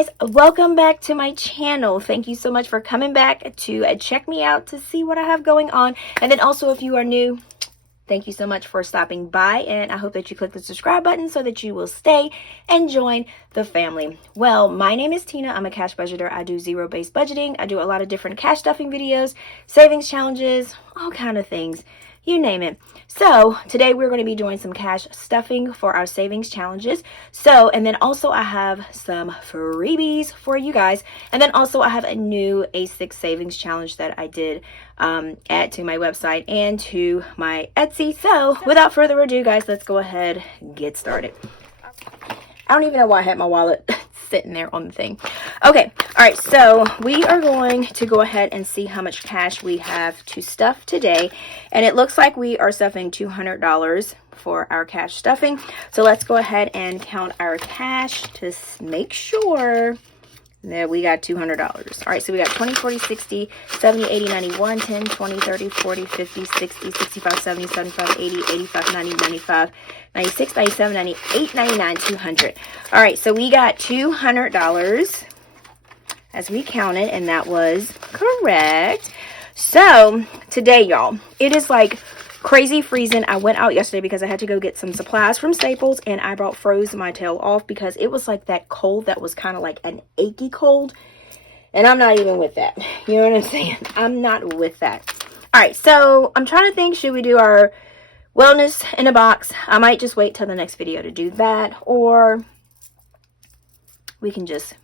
guys, welcome back to my channel. Thank you so much for coming back to check me out to see what I have going on. And then also, if you are new, thank you so much for stopping by, and I hope that you click the subscribe button so that you will stay and join the family. Well, my name is Tina. I'm a cash budgeter. I do zero-based budgeting. I do a lot of different cash stuffing videos, savings challenges, all kind of things. You name it. So today we're going to be doing some cash stuffing for our savings challenges. And then also I have some freebies for you guys. And then also I have a new A6 savings challenge that I did add to my website and to my Etsy. So without further ado, guys, let's go ahead and get started. I don't even know why I had my wallet sitting there on the thing. Okay, all right, so we are going to go ahead and see how much cash we have to stuff today. And it looks like we are stuffing $200 for our cash stuffing. So let's go ahead and count our cash to make sure that we got $200. All right, so we got 20, 40, 60, 70, 80, 90, 1, 10, 20, 30, 40, 50, 60, 65, 70, 75, 80, 85, 90, 95, 96, 97, 98, 99, 200. All right, so we got $200 as we counted, and that was correct. So today, y'all, it is like crazy freezing. I went out yesterday because I had to go get some supplies from Staples, and I froze my tail off because it was like that cold that was kind of like an achy cold, and I'm not even with that. You know what I'm saying? I'm not with that. All right, so I'm trying to think, should we do our wellness in a box? I might just wait till the next video to do that, or we just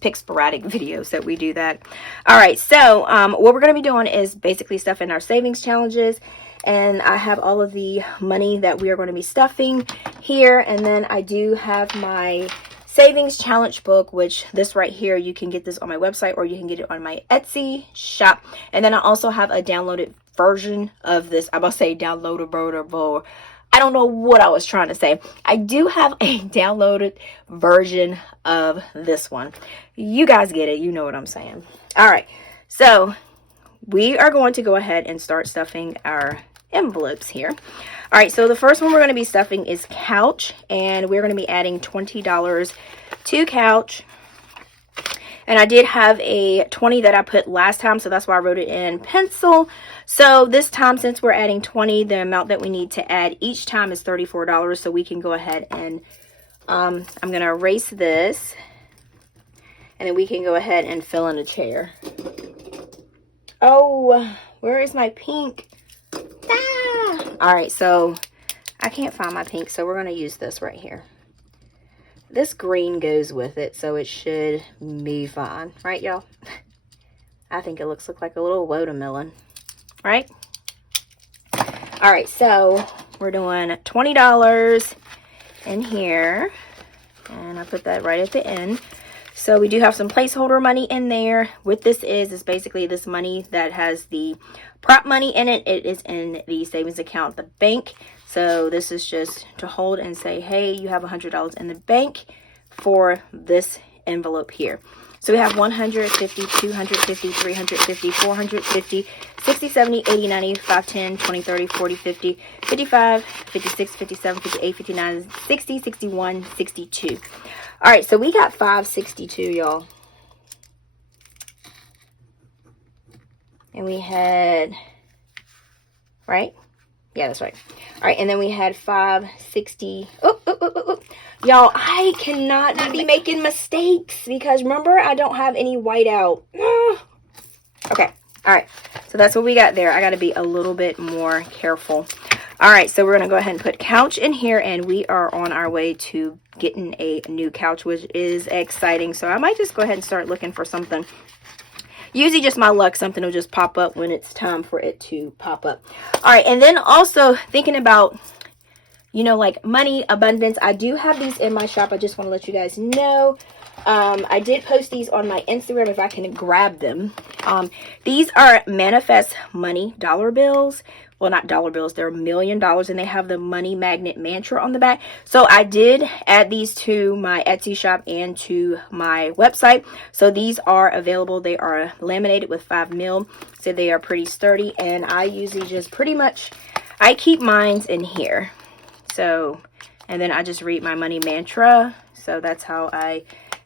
pick sporadic videos that we do that. All right, so what we're going to be doing is basically stuffing our savings challenges. And I have all of the money that we are going to be stuffing here. And then I do have my savings challenge book, which this right here, you can get this on my website or you can get it on my Etsy shop. And then I also have a downloaded version of this. I'm going to say downloadable. I don't know what I was trying to say. I do have a downloaded version of this one. You guys get it. You know what I'm saying. All right. So we are going to go ahead and start stuffing our envelopes here. All right, so the first one we're going to be stuffing is couch, and we're going to be adding $20 to couch. And I did have a 20 that I put last time, so that's why I wrote it in pencil. So this time, since we're adding 20, the amount that we need to add each time is $34. So we can go ahead and I'm going to erase this, and then we can go ahead and fill in a chair. Oh, where is my pink? Ah! All right, so I can't find my pink, so we're going to use this right here. This green goes with it, so it should be fine. Right, y'all? I think it looks like a little watermelon. Right? All right, so we're doing $20 in here. And I put that right at the end. So we do have some placeholder money in there. What this is basically this money that has the prop money in it. It is in the savings account, the bank. So this is just to hold and say, hey, you have $100 in the bank for this envelope here. So we have 150, 250, 350, 450, 60, 70, 80, 90, 5, 10, 20, 30, 40, 50, 55, 56, 57, 58, 59, 60, 61, 62. All right, so we got 562, y'all. And we had, right? Yeah, that's right. All right, and then we had 560. Y'all, I cannot be making mistakes because remember, I don't have any white out. Okay, all right. So that's what we got there. I got to be a little bit more careful. All right, so we're going to go ahead and put couch in here, and we are on our way to getting a new couch, which is exciting. So I might just go ahead and start looking for something. Usually just my luck, something will just pop up when it's time for it to pop up. All right, and then also thinking about, you know, like money, abundance. I do have these in my shop. I just want to let you guys know. I did post these on my Instagram if I can grab them. These are Manifest Money dollar bills. Well, not dollar bills, they're $1 million, and they have the money magnet mantra on the back. So I did add these to my Etsy shop and to my website. So these are available. They are laminated with 5 mil, so they are pretty sturdy. And I usually just pretty much, I keep mines in here. So, and then I just read my money mantra. So that's how I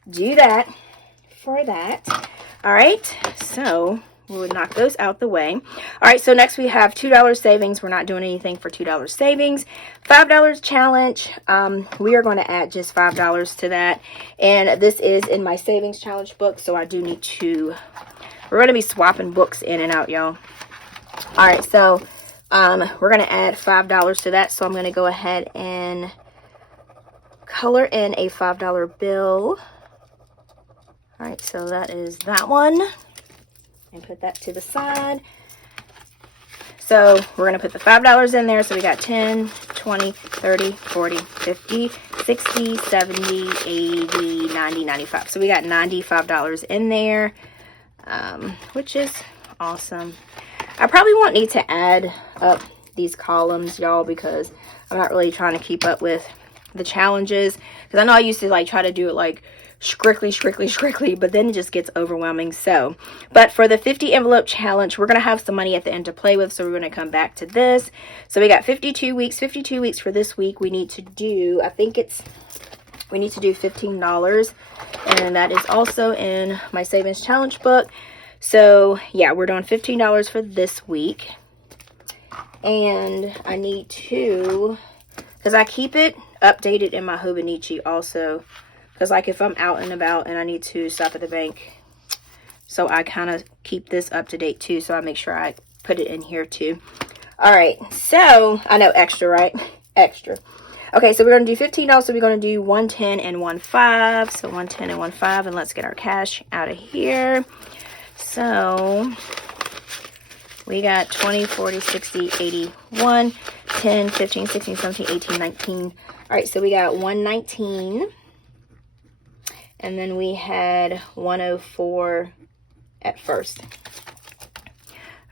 do that for that. All right, so we'll knock those out the way. All right, so next we have $2 savings. We're not doing anything for $2 savings. $5 challenge. We are going to add just $5 to that. And this is in my savings challenge book, so I do need to, we're going to be swapping books in and out, y'all. All right, so we're going to add $5 to that. So I'm going to go ahead and color in a $5 bill. All right, so that is that one. And put that to the side. So we're going to put the $5 in there. So we got 10, 20, 30, 40, 50, 60, 70, 80, 90, 95. So we got $95 in there, which is awesome. I probably won't need to add up these columns, y'all, because I'm not really trying to keep up with the challenges. Because I know I used to like try to do it like strictly, but then it just gets overwhelming. So, but for the 50 envelope challenge, we're going to have some money at the end to play with. So we're going to come back to this. So we got 52 weeks for this week. We need to do, I think we need to do $15. And that is also in my savings challenge book. So yeah, we're doing $15 for this week. And I need to, because I keep it updated in my Hobonichi also. Because like if I'm out and about and I need to stop at the bank, so I kind of keep this up to date too. So I make sure I put it in here too. All right, so I know extra, right? Extra. Okay, so we're going to do $15. So we're going to do 110 and 15. So 110 and 15, and let's get our cash out of here. So we got 20, 40, 60, 81, 10, 15, 16, 17, 18, 19. All right, so we got 119. And then we had 104 at first.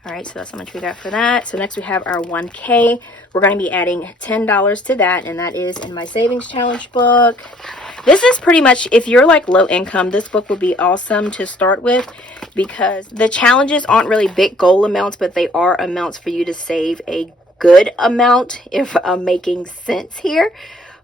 All right, so that's how much we got for that. So next we have our 1K. We're going to be adding $10 to that, and that is in my savings challenge book. This is pretty much, if you're like low income, this book would be awesome to start with, because the challenges aren't really big goal amounts, but they are amounts for you to save a good amount, if I'm making sense here.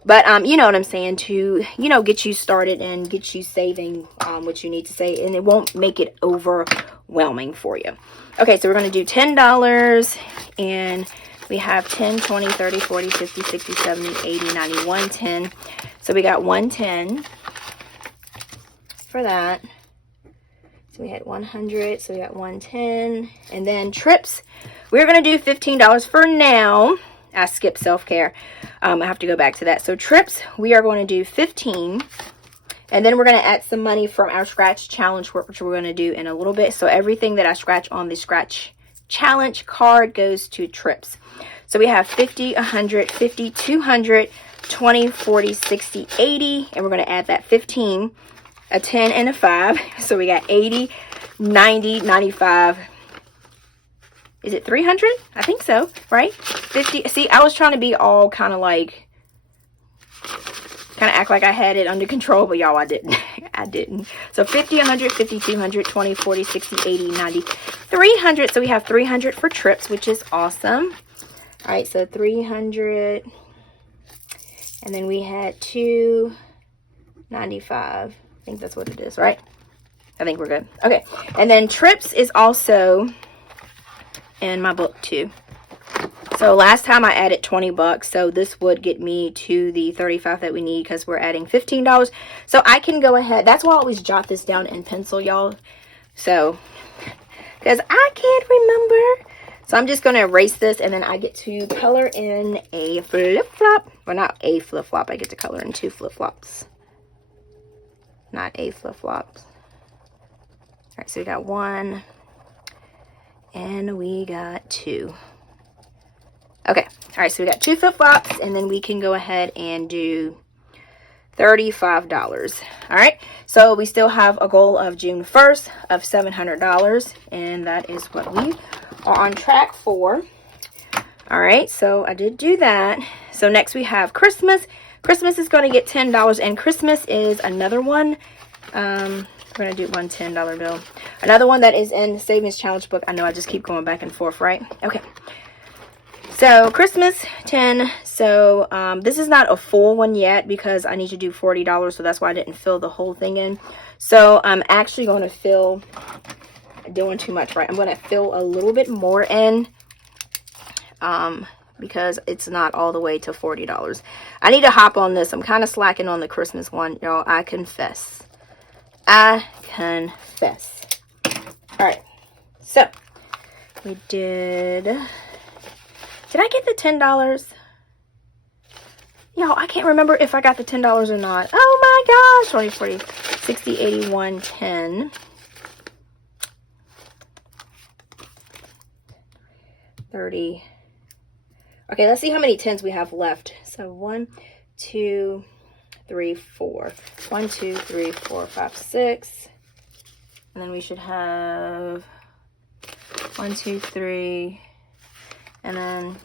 But, you know what I'm saying, to, you know, get you started and get you saving what you need to save. And it won't make it overwhelming for you. Okay, so we're going to do $10. And we have 10, 20, 30, 40, 50, 60, 70, 80, 90, 110. So we got 110 for that. So we had 100. So we got 110. And then trips, we're going to do $15 for now. I skipped self-care. I have to go back to that. So trips, we are going to do 15. And then we're going to add some money from our scratch challenge, which we're going to do in a little bit. So everything that I scratch on the scratch challenge card goes to trips. So we have 50, 100, 50, 200, 20, 40, 60, 80. And we're going to add that 15, a 10, and a 5. So we got 80, 90, 95. Is it 300? I think so, right? 50. See, I was trying to be all kind of act like I had it under control, but y'all, I didn't. I didn't. So 50, 100, 50, 200, 20, 40, 60, 80, 90, 300. So we have 300 for trips, which is awesome. All right, so 300. And then we had 295. I think that's what it is, right? I think we're good. Okay, and then trips is also in my book too. So last time I added $20, so this would get me to the 35 that we need, because we're adding $15. So I can go ahead, that's why I always jot this down in pencil, y'all. So because I can't remember, so I'm just going to erase this, and then I get to color in a flip-flop. Well, not a flip-flop, I get to color in 2 flip-flops, not a flip-flops. All right, so we got 1 and we got 2. Okay, all right, so we got 2 flip-flops, and then we can go ahead and do $35. All right, so we still have a goal of June 1st of $700, and that is what we are on track for. All right, so I did do that. So next we have Christmas. Christmas is going to get $10, and Christmas is another one. We're going to do one $10 bill. Another one that is in the Savings Challenge book. I know I just keep going back and forth, right? Okay. So Christmas 10. So this is not a full one yet because I need to do $40, so that's why I didn't fill the whole thing in. So I'm actually going to fill, doing too much, right? I'm going to fill a little bit more in because it's not all the way to $40. I need to hop on this. I'm kind of slacking on the Christmas one, y'all. I confess. All right, so we did I get the $10? Y'all, I can't remember if I got the $10 or not. Oh my gosh. 20, 40, 60, 81, 10. 30. Okay, let's see how many 10s we have left. So 1, 2, 3, 4. 1, 2, 3, 4, 5, 6. And then we should have 1, 2, 3. And then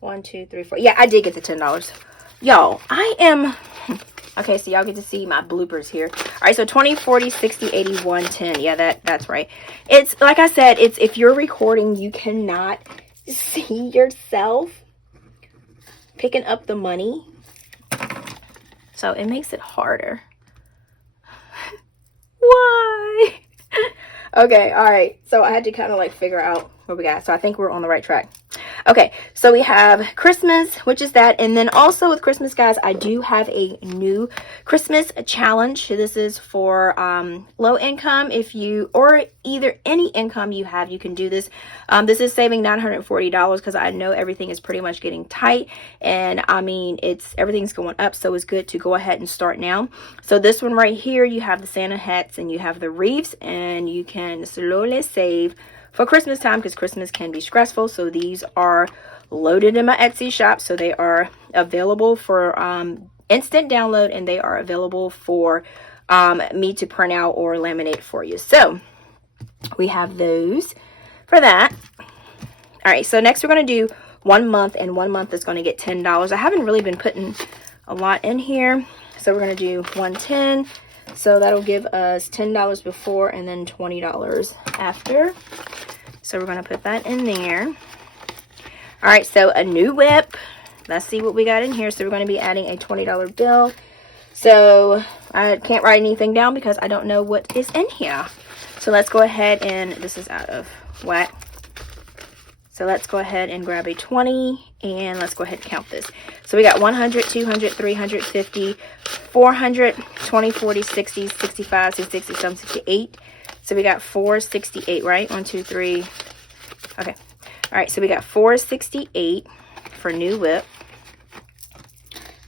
1, 2, 3, 4. Yeah, I did get the $10. Y'all, I am... Okay, so y'all get to see my bloopers here. All right, so 20, 40, 60, 81, 10. Yeah, that's right. It's, like I said, it's if you're recording, you cannot see yourself picking up the money. So it makes it harder. Why? Okay, all right. So I had to kind of like figure out what we got. So I think we're on the right track. Okay, so we have Christmas, which is that. And then also with Christmas, guys, I do have a new Christmas challenge. This is for low income. If you, or either any income you have, you can do this. This is saving $940 because I know everything is pretty much getting tight. And I mean, everything's going up. So it's good to go ahead and start now. So this one right here, you have the Santa hats and you have the wreaths, and you can slowly save for Christmas time because Christmas can be stressful. So these are loaded in my Etsy shop. So they are available for instant download, and they are available for me to print out or laminate for you. So we have those for that. All right, so next we're going to do 1 month, and 1 month is going to get $10. I haven't really been putting a lot in here. So we're going to do 110. So that'll give us $10 before and then $20 after. So we're going to put that in there. All right, so a new whip. Let's see what we got in here. So we're going to be adding a $20 bill. So I can't write anything down because I don't know what is in here. So let's go ahead and, this is out of whack. So let's go ahead and grab a 20 and let's go ahead and count this. So we got 100, 200, 300, 50, 400, 20, 40, 60, 65, 66, 67, 68. So we got 468, right? 1, 2, 3. Okay. All right. So we got 468 for new whip.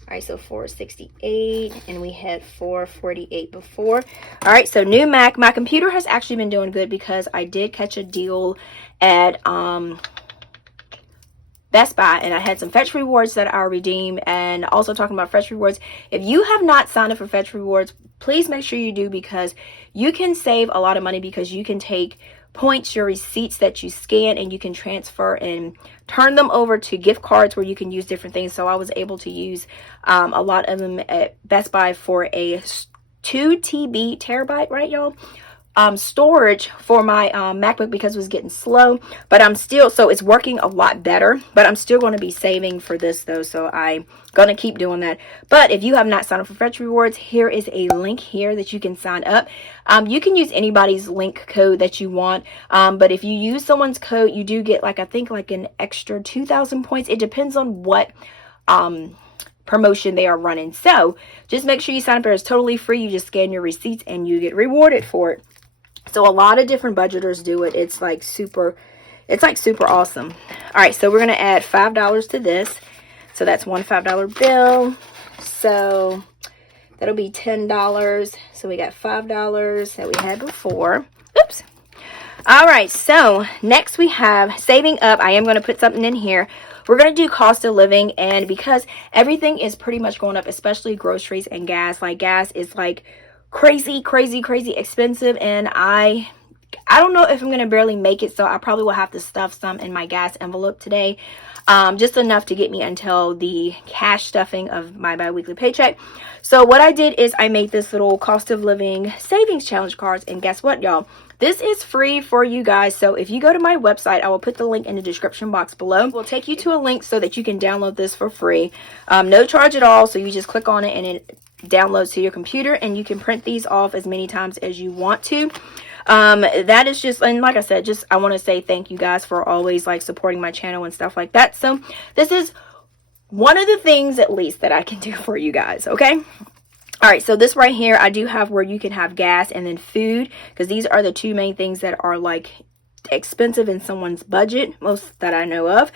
All right. So 468, and we had 448 before. All right. So new Mac. My computer has actually been doing good because I did catch a deal at Best Buy, and I had some Fetch Rewards that I redeemed. And also talking about Fetch Rewards, if you have not signed up for Fetch Rewards, please make sure you do, because you can save a lot of money because you can take points, your receipts that you scan, and you can transfer and turn them over to gift cards where you can use different things. So I was able to use a lot of them at Best Buy for a 2 terabyte, right, y'all? Storage for my MacBook because it was getting slow, but I'm still, so it's working a lot better, but I'm still going to be saving for this though, so I'm going to keep doing that. But if you have not signed up for Fetch Rewards, here is a link here that you can sign up. You can use anybody's link code that you want, but if you use someone's code, you do get like, I think like an extra 2,000 points. It depends on what promotion they are running. So just make sure you sign up. It's totally free. You just scan your receipts and you get rewarded for it. So a lot of different budgeters do it. It's like super awesome. All right, so we're going to add $5 to this. So that's one $5 bill. So that'll be $10. So we got $5 that we had before. Oops. All right, so next we have saving up. I am going to put something in here. We're going to do cost of living, and because everything is pretty much going up, especially groceries and gas. Like gas is like crazy expensive, and I I don't know if I'm going to barely make it, so I probably will have to stuff some in my gas envelope today. Just enough to get me until the cash stuffing of my bi-weekly paycheck. So what I did is I made this little cost of living savings challenge cards, and guess what, y'all? This is free for you guys. So if you go to my website, I will put the link in the description box below. We'll take you to a link so that you can download this for free. No charge at all. So you just click on it and it downloads to your computer, and you can print these off as many times as you want to. That is just, and like I said, just I want to say thank you guys for always like supporting my channel and stuff like that. So this is one of the things at least that I can do for you guys. Okay. All right, so this right here, I do have where you can have gas and then food, because these are the two main things that are like expensive in someone's budget, most that I know of.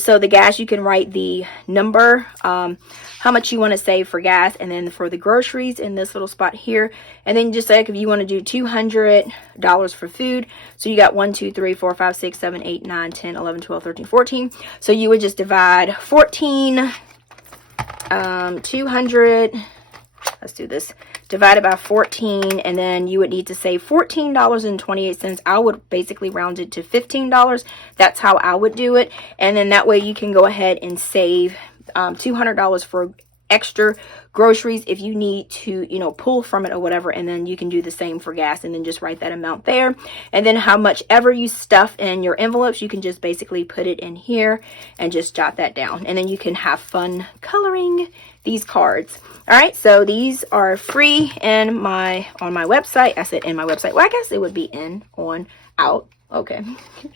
So the gas, you can write the number, how much you want to save for gas, and then for the groceries in this little spot here, and then just like if you want to do $200 for food, so you got 1 2 3 4 5 6 7 8 9 10 11 12 13 14, so you would just divide 14, 200, let's do this, divided by 14, and then you would need to save $14.28. I would basically round it to $15. That's how I would do it. And then that way you can go ahead and save $200 for extra groceries if you need to, you know, pull from it or whatever. And then you can do the same for gas, and then just write that amount there. And then how much ever you stuff in your envelopes, you can just basically put it in here and just jot that down. And then you can have fun coloring these cards. All right, so these are free on my website. I said in my website. Well, I guess it would be in, on, out. Okay. All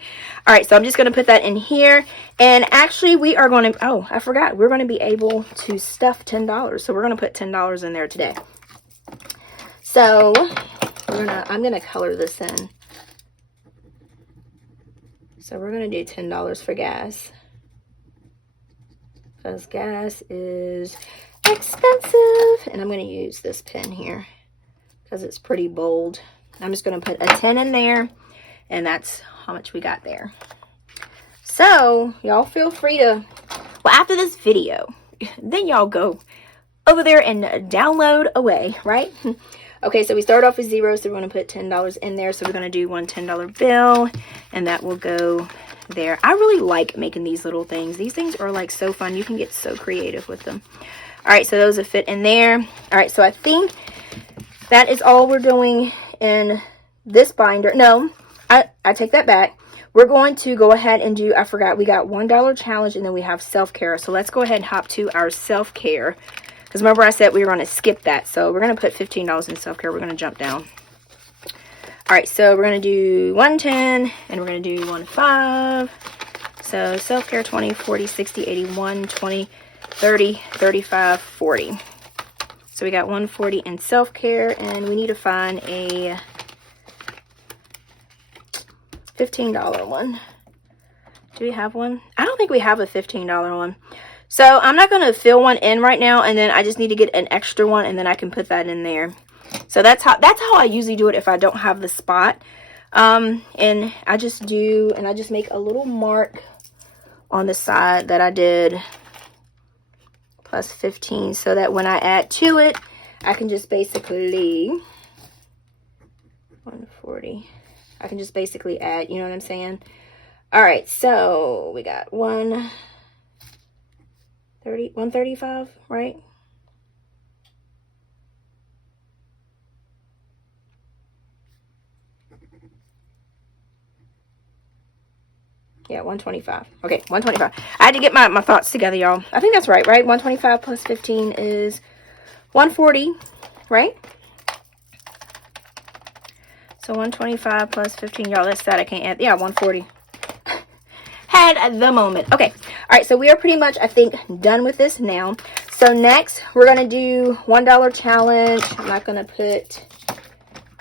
right, so I'm just going to put that in here. And actually, we are going to, oh, I forgot. We're going to be able to stuff $10. So we're going to put $10 in there today. So I'm going to color this in. So we're going to do $10 for gas, because gas is expensive. And I'm going to use this pen here because it's pretty bold. I'm just going to put a 10 in there, and that's how much we got there. So y'all feel free to, well, after this video, then y'all go over there and download away, right? Okay, so we start off with 0, so we're going to put $10 in there. So we're going to do one $10 bill, and that will go there. I really like making these little things. These things are like so fun. You can get so creative with them. All right, so those will fit in there. All right, so I think that is all we're doing in this binder. No, I take that back. We're going to go ahead and do, I forgot, we got $1 challenge, and then we have self-care. So let's go ahead and hop to our self-care, because remember I said we were going to skip that. So we're going to put $15 in self-care. We're going to jump down. All right, so we're going to do 110, and we're going to do 15. So self-care 20, 40, 60, 81, 20, 30, 35, 40. So we got 140 in self-care, and we need to find a $15 one. Do we have one? I don't think we have a $15 one. So I'm not going to fill one in right now, and then I just need to get an extra one, and then I can put that in there. So that's how I usually do it if I don't have the spot. And I just make a little mark on the side that I did plus 15, so that when I add to it, I can just basically 140. I can just basically add, you know what I'm saying? All right, so we got 135, right? Yeah, 125. Okay, 125. I had to get my thoughts together, y'all. I think that's right? 125 plus 15 is 140, right? So 125 plus 15, y'all, that's sad. I can't add. Yeah, 140. Had the moment. Okay. All right, so we are pretty much, I think, done with this now. So next, we're going to do $1 challenge. I'm not going to put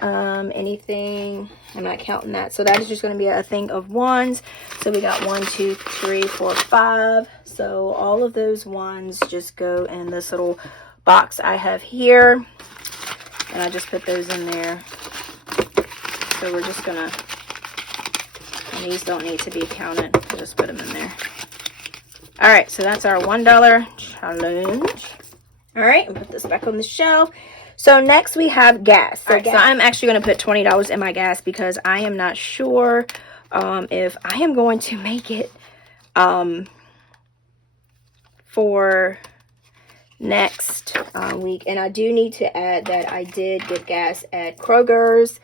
anything. I'm not counting that. So that is just going to be a thing of ones. So we got 1, 2, 3, 4, 5. So all of those ones just go in this little box I have here. And I just put those in there. So we're just going to, and these don't need to be counted. I'll just put them in there. All right, so that's our $1 challenge. All right, and put this back on the shelf. So next we have gas. So, so I'm actually going to put $20 in my gas because I am not sure if I am going to make it for next week. And I do need to add that I did get gas at Kroger's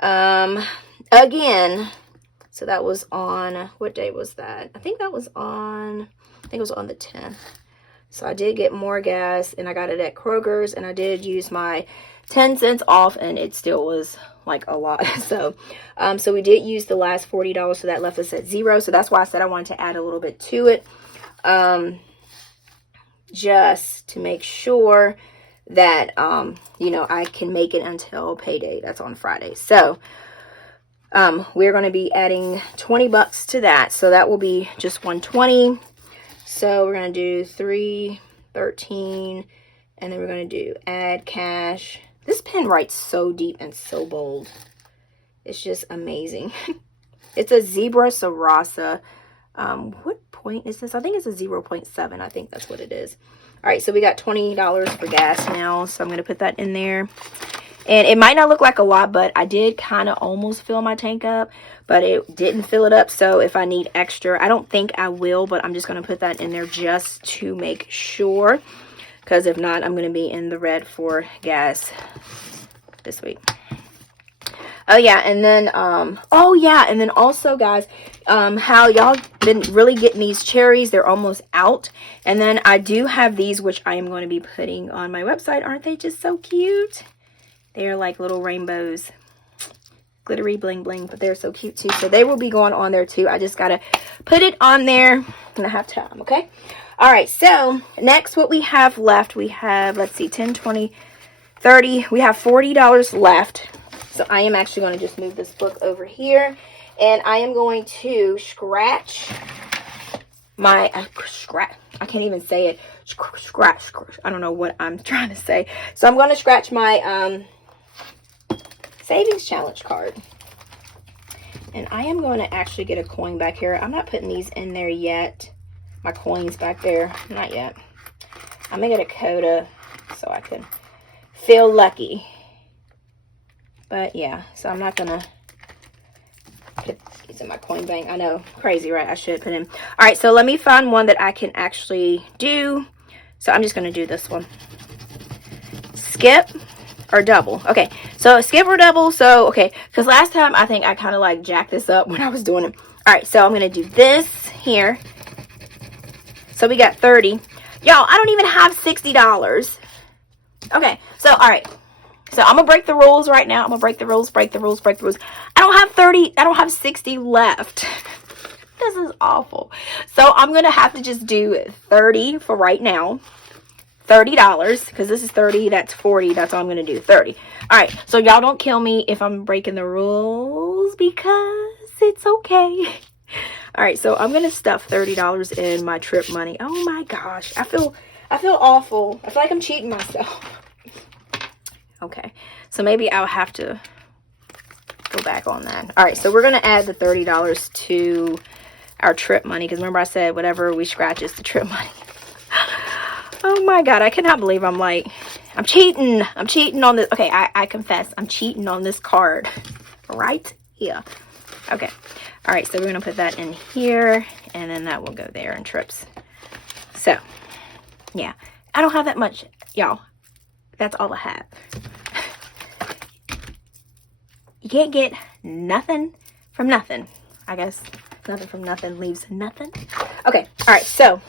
again. So that was on, what day was that? I think it was on the 10th. So I did get more gas, and I got it at Kroger's, and I did use my 10 cents off, and it still was like a lot. So so we did use the last $40, so that left us at 0. So that's why I said I wanted to add a little bit to it, just to make sure that you know, I can make it until payday. That's on Friday. So we're going to be adding $20 to that, so that will be just $120. So we're going to do $3.13, and then we're going to do add cash. This pen writes so deep and so bold. It's just amazing. It's a Zebra Sarasa. What point is this? I think it's a 0.7. I think that's what it is. All right, so we got $20 for gas now, so I'm going to put that in there. And it might not look like a lot, but I did kind of almost fill my tank up, but it didn't fill it up. So if I need extra, I don't think I will, but I'm just going to put that in there just to make sure, because if not, I'm going to be in the red for gas this week. Oh yeah, and then and then also, guys, how y'all been really getting these cherries. They're almost out. And then I do have these, which I am going to be putting on my website. Aren't they just so cute? They're like little rainbows, glittery bling bling, but they're so cute too. So they will be going on there too. I just gotta put it on there when I have time. Okay. All right. So next, what we have left, we have, let's see, 10, 20, 30. We have $40 left. So I am actually going to just move this book over here, and I am going to scratch my I can't even say it. Scratch. I don't know what I'm trying to say. So I'm going to scratch my savings challenge card, and I am going to actually get a coin back here. I'm not putting these in there yet. My coins back there, not yet. I'm gonna get a coda so I can feel lucky. But yeah, so I'm not gonna put these in my coin bank. I know, crazy, right? I should put in. All right, so let me find one that I can actually do. So I'm just gonna do this one. Skip or double. Okay, so skip or double. So okay, because last time I think I kind of like jacked this up when I was doing it. All right, so I'm gonna do this here. So we got 30. Y'all, I don't even have $60. Okay, so all right. So I'm gonna break the rules right now. I'm gonna break the rules. I don't have 30. I don't have 60 left. This is awful. So I'm gonna have to just do 30 for right now. $30, because this is 30, that's 40, that's all I'm going to do, 30. All right, so y'all don't kill me if I'm breaking the rules, because it's okay. All right, so I'm going to stuff $30 in my trip money. Oh my gosh, I feel awful. I feel like I'm cheating myself. Okay, so maybe I'll have to go back on that. All right, so we're going to add the $30 to our trip money, because remember I said whatever we scratch is the trip money. Oh my God, I cannot believe I'm cheating. I'm cheating on this. Okay, I confess, I'm cheating on this card right here. Okay, all right, so we're gonna put that in here, and then that will go there in trips. So, yeah, I don't have that much, y'all. That's all I have. You can't get nothing from nothing. I guess nothing from nothing leaves nothing. Okay, all right, so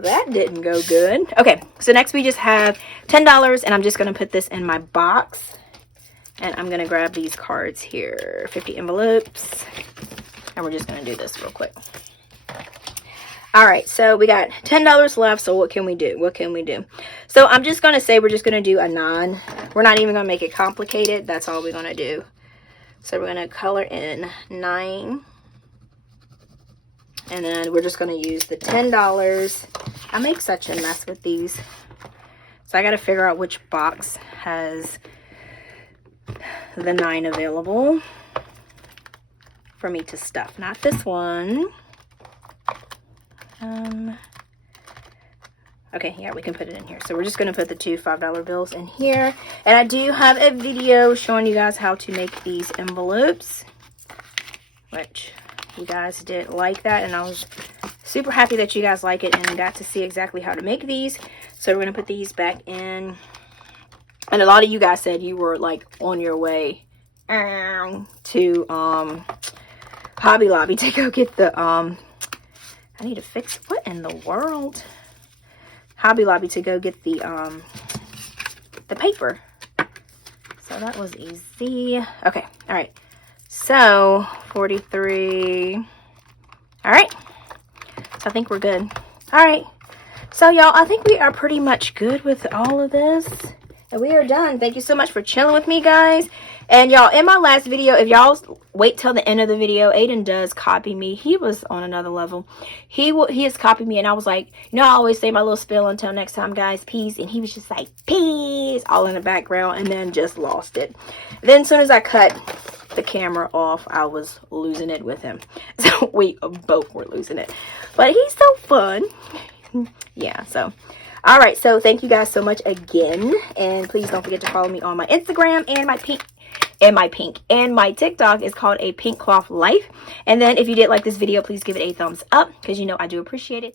that didn't go good. Okay, so next we just have $10, and I'm just going to put this in my box. And I'm going to grab these cards here, 50 envelopes. And we're just going to do this real quick. All right, so we got $10 left, so what can we do? So I'm just going to say we're just going to do a 9. We're not even going to make it complicated. That's all we're going to do. So we're going to color in 9. And then we're just going to use the $10. I make such a mess with these. So I got to figure out which box has the 9 available for me to stuff. Not this one. Okay, yeah, we can put it in here. So we're just going to put the two $5 bills in here. And I do have a video showing you guys how to make these envelopes, which you guys did like that. And I was super happy that you guys like it and got to see exactly how to make these. So we're going to put these back in. And a lot of you guys said you were like on your way to Hobby Lobby to go get the I need to fix, what in the world? Hobby Lobby to go get the paper. So that was easy. Okay, all right. So 43. All right. So I think we're good. All right. So y'all, I think we are pretty much good with all of this. And we are done. Thank you so much for chilling with me, guys. And y'all, in my last video, if y'all wait till the end of the video, Aiden does copy me. He was on another level. He has copied me, and I was like, you know, I always say my little spiel until next time, guys, peace. And he was just like, peace, all in the background, and then just lost it. Then as soon as I cut the camera off, I was losing it with him. So we both were losing it. But he's so fun. Yeah, so... all right, so thank you guys so much again, and please don't forget to follow me on my Instagram and my TikTok is called A Pink Cloth Life. And then if you did like this video, please give it a thumbs up because you know I do appreciate it.